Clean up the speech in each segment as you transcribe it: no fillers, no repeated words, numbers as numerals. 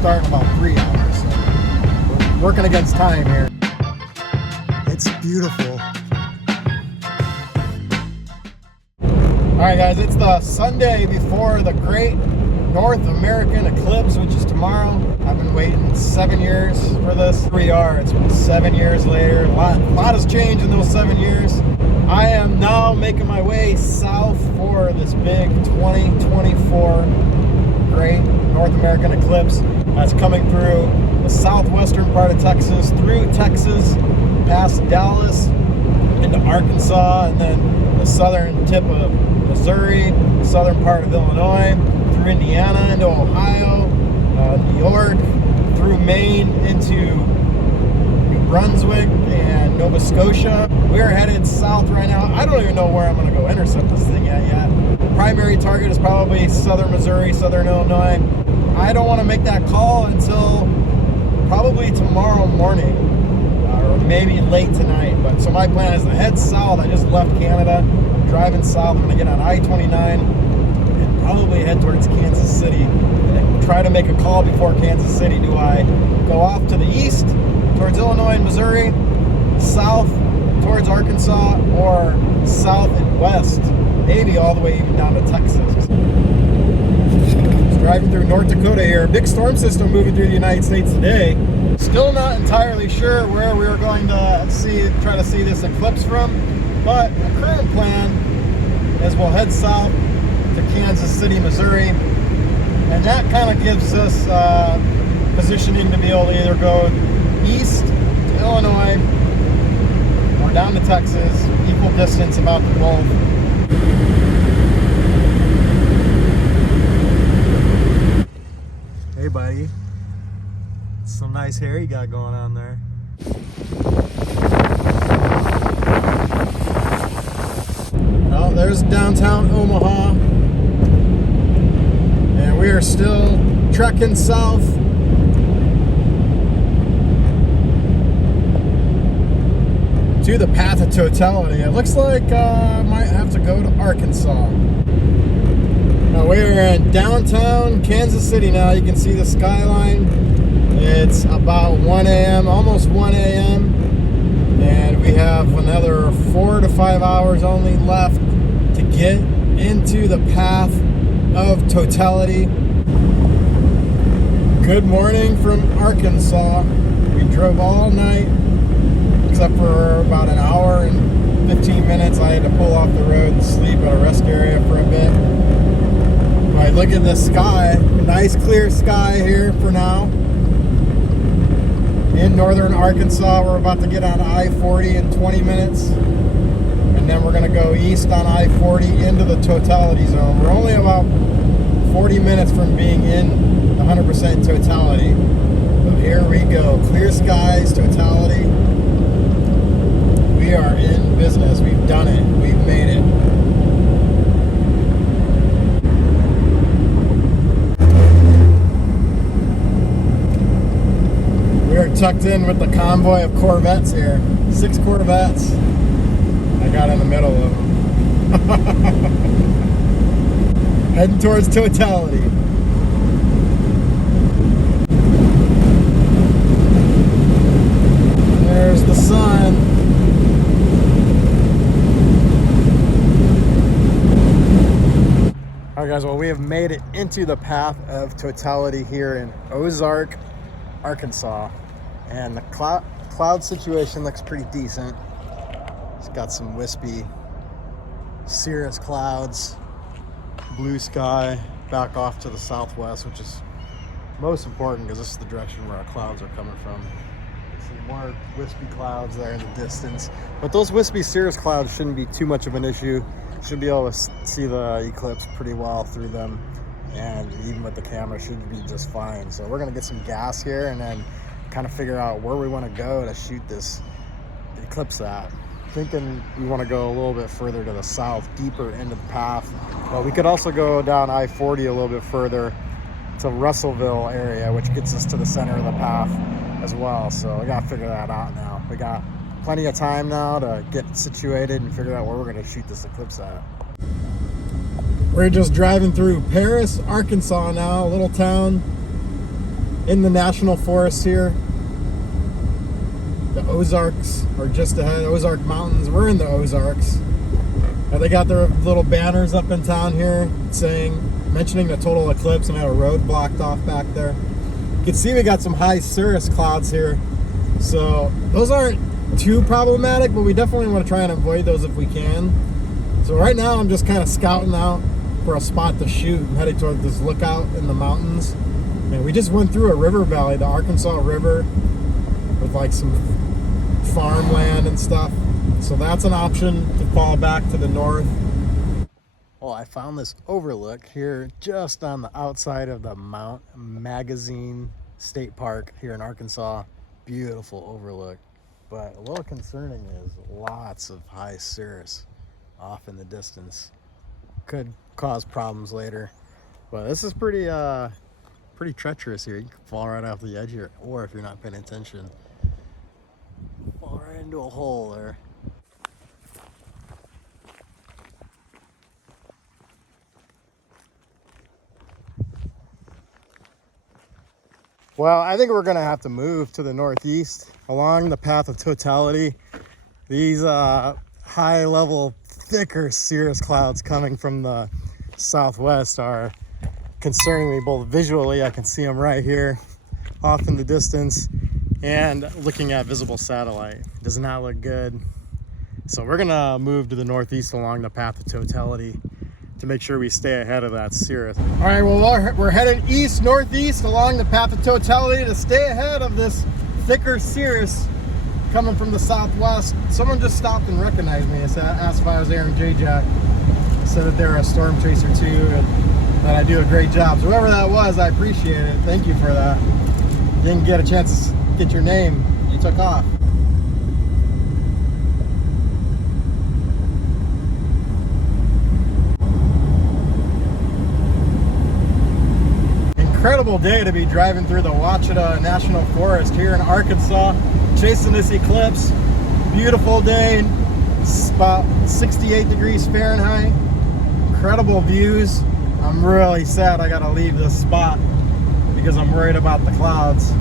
start in about 3 hours. So we're working against time here. It's beautiful. All right, guys, it's the Sunday before the Great North American Eclipse, which is tomorrow. I've been waiting 7 years for this. Here we are. It's been 7 years later. A lot has changed in those 7 years. I am now making my way south for this big 2024 Great North American Eclipse that's coming through the southwestern part of Texas, through Texas, past Dallas, into Arkansas, and then the southern tip of Missouri, the southern part of Illinois, through Indiana, into Ohio, New York, through Maine, into New Brunswick and Nova Scotia. We're headed south right now. I don't even know where I'm going to go intercept this thing at yet. Primary target is probably southern Missouri, southern Illinois. I don't want to make that call until probably tomorrow morning, or maybe late tonight. But so my plan is to head south. I just left Canada, driving south. I'm going to get on I-29 and probably head towards Kansas City and try to make a call before Kansas City. Do I go off to the east towards Illinois and Missouri, south towards Arkansas, or south and west, maybe all the way even down to Texas? Just driving through North Dakota here. Big storm system moving through the United States today. Still not entirely sure where we are going to try to see this eclipse from, but the current plan is we'll head south to Kansas City, Missouri, and that kind of gives us positioning to be able to either go east to Illinois or down to Texas, equal distance about the both. Hey buddy, some nice hair you got going on there. Well, there's downtown Omaha, and we are still trekking south. To the path of totality. It looks like I might have to go to Arkansas. Now we're in downtown Kansas City now. You can see the skyline. It's about 1 a.m., almost 1 a.m. And we have another 4 to 5 hours only left to get into the path of totality. Good morning from Arkansas. We drove all night, except for about an hour and 15 minutes. I had to pull off the road and sleep at a rest area for a bit. But look at the sky. Nice clear sky here for now. In northern Arkansas, we're about to get on I-40 in 20 minutes. And then we're going to go east on I-40 into the totality zone. We're only about 40 minutes from being in 100% totality. So here we go. Clear skies, totality. We are in business. We've done it. We've made it. We are tucked in with the convoy of Corvettes here. 6 Corvettes. I got in the middle of them. Heading towards totality. There's the sun. All right, guys, well, we have made it into the path of totality here in Ozark, Arkansas. And the cloud situation looks pretty decent. It's got some wispy cirrus clouds, blue sky back off to the southwest, which is most important because this is the direction where our clouds are coming from. See more wispy clouds there in the distance. But those wispy cirrus clouds shouldn't be too much of an issue. Should be able to see the eclipse pretty well through them, and even with the camera should be just fine. So we're gonna get some gas here and then kind of figure out where we want to go to shoot this eclipse at. Thinking we want to go a little bit further to the south, deeper into the path. But we could also go down I-40 a little bit further to Russellville area, which gets us to the center of the path as well. So we got to figure that out now. We got plenty of time now to get situated and figure out where we're going to shoot this eclipse at. We're just driving through Paris, Arkansas now, a little town in the national forest here. The Ozarks are just ahead. Ozark Mountains. We're in the Ozarks. And they got their little banners up in town here mentioning the total eclipse, and I have a road blocked off back there. You can see we got some high cirrus clouds here. So those aren't too problematic, but we definitely want to try and avoid those if we can. So right now I'm just kind of scouting out for a spot to shoot. I'm headed toward this lookout in the mountains. And we just went through a river valley, the Arkansas River, with like some farmland and stuff. So that's an option to fall back to the north. Well, I found this overlook here just on the outside of the Mount Magazine State Park here in Arkansas. Beautiful overlook. But a little concerning is lots of high cirrus off in the distance. Could cause problems later. But this is pretty treacherous here. You can fall right off the edge here, or if you're not paying attention, fall right into a hole there. Well, I think we're gonna have to move to the northeast along the path of totality. These high level, thicker cirrus clouds coming from the southwest are concerning me both visually. I can see them right here off in the distance, and looking at visible satellite. Does not look good. So we're gonna move to the northeast along the path of totality to make sure we stay ahead of that cirrus. All right, well, we're headed east, northeast along the path of totality to stay ahead of this thicker cirrus coming from the southwest. Someone just stopped and recognized me. I asked if I was Aaron J. Jack. Said that they're a storm chaser too, and that I do a great job. So whoever that was, I appreciate it. Thank you for that. Didn't get a chance to get your name. You took off. Incredible day to be driving through the Ouachita National Forest here in Arkansas, chasing this eclipse. Beautiful day. It's about 68 degrees Fahrenheit. Incredible views. I'm really sad I gotta leave this spot because I'm worried about the clouds.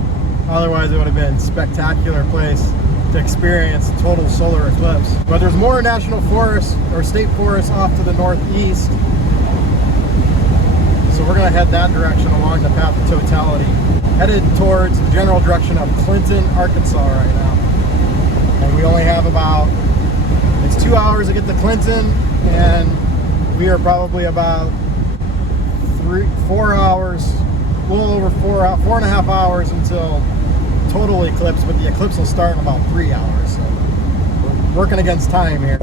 Otherwise it would have been a spectacular place to experience a total solar eclipse. But there's more national forests or state forests off to the northeast. So we're gonna head that direction along the path of totality. Headed towards the general direction of Clinton, Arkansas right now. And we only have it's 2 hours to get to Clinton, and we are probably about 4 hours, a little over 4.5 hours until total eclipse, but the eclipse will start in about 3 hours. So we're working against time here.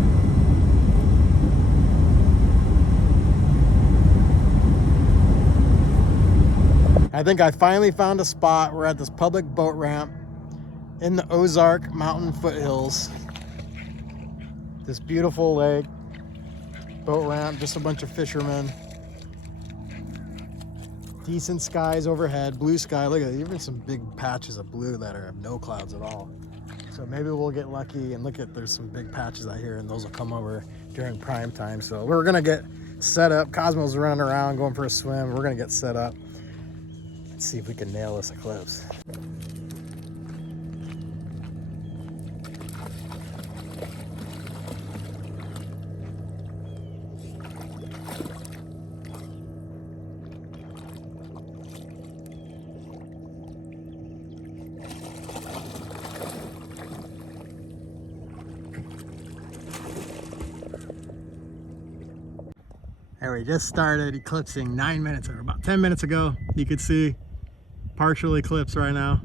I think I finally found a spot. We're at this public boat ramp in the Ozark Mountain foothills. This beautiful lake, boat ramp, just a bunch of fishermen. Decent skies overhead, blue sky. Look at it, even some big patches of blue that have no clouds at all. So maybe we'll get lucky and look at, there's some big patches out here, and those will come over during prime time. So we're gonna get set up. Cosmo's running around, going for a swim. We're gonna get set up. Let's see if we can nail this eclipse. And we just started eclipsing 9 minutes, or about 10 minutes ago. You could see partial eclipse right now.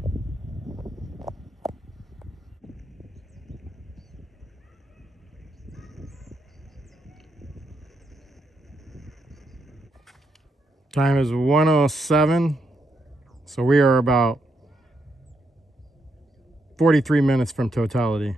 Time is 1:07, so we are about 43 minutes from totality.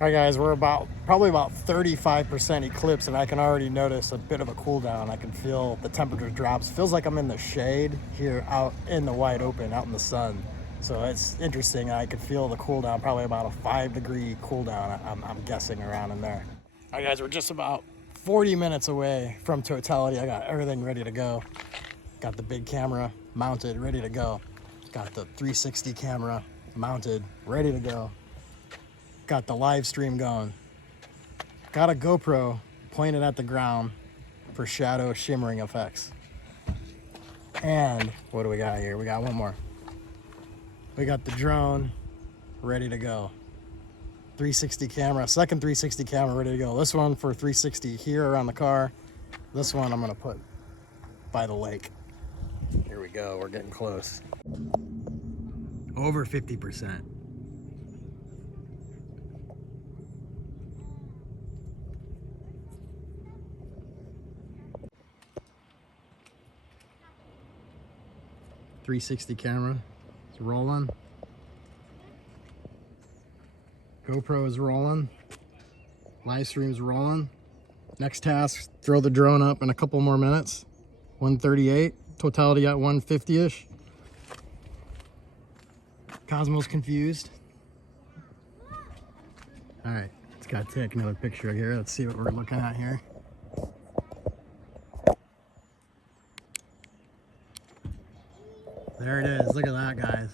All right guys, we're probably about 35% eclipse, and I can already notice a bit of a cool down. I can feel the temperature drops. Feels like I'm in the shade here out in the wide open, out in the sun. So it's interesting. I could feel the cool down, probably about a 5-degree cool down. I'm guessing around in there. All right guys, we're just about 40 minutes away from totality. I got everything ready to go. Got the big camera mounted, ready to go. Got the 360 camera mounted, ready to go. Got the live stream going. Got a GoPro pointed at the ground for shadow shimmering effects. And what do we got here? We got one more. We got the drone ready to go. 360 camera, second 360 camera ready to go. This one for 360 here around the car. This one I'm gonna put by the lake. Here we go, we're getting close. Over 50%. .360 camera, it's rolling. GoPro is rolling. Live stream's rolling. Next task, throw the drone up in a couple more minutes. 138, totality at 150-ish. Cosmo's confused. All right, let's gotta take another picture here. Let's see what we're looking at here. There it is, look at that, guys.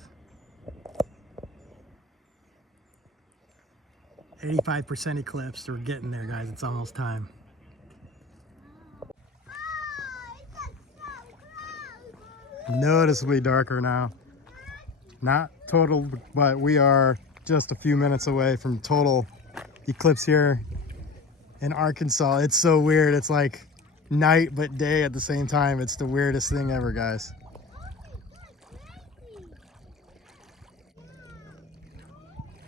85% eclipsed. We're getting there, guys. It's almost time. Noticeably darker now. Not total, but we are just a few minutes away from total eclipse here in Arkansas. It's so weird. It's like night but day at the same time. It's the weirdest thing ever, guys.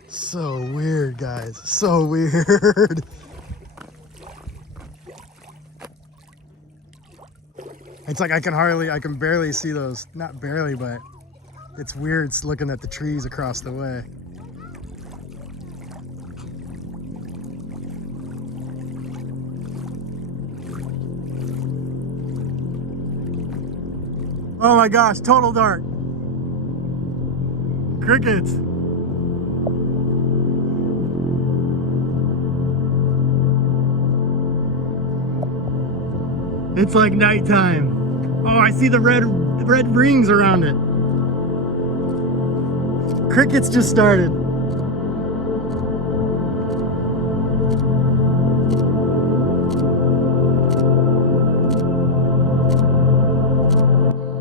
So weird, guys. So weird. It's like I can barely see those. Not barely, but it's weird. It's looking at the trees across the way. Oh my gosh, total dark. Crickets. It's like nighttime. Oh, I see the red rings around it. Crickets just started.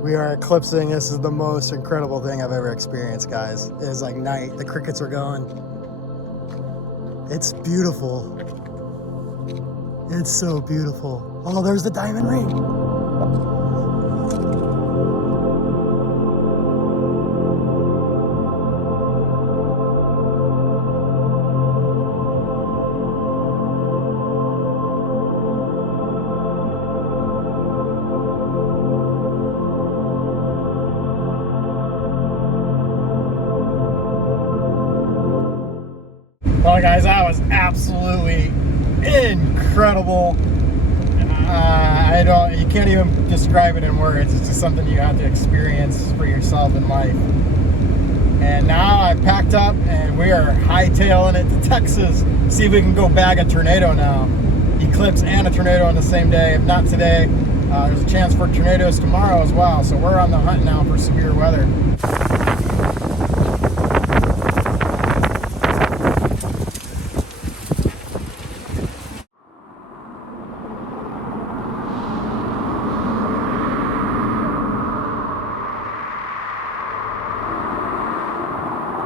We are eclipsing. This is the most incredible thing I've ever experienced, guys. It is like night. The crickets are going. It's beautiful. It's so beautiful. Oh, there's the diamond ring. Well, guys, that was absolutely incredible. You can't even describe it in words. It's just something you have to experience for yourself in life. And now I've packed up and we are hightailing it to Texas. See if we can go bag a tornado now. Eclipse and a tornado on the same day. If not today, there's a chance for tornadoes tomorrow as well. So we're on the hunt now for severe weather.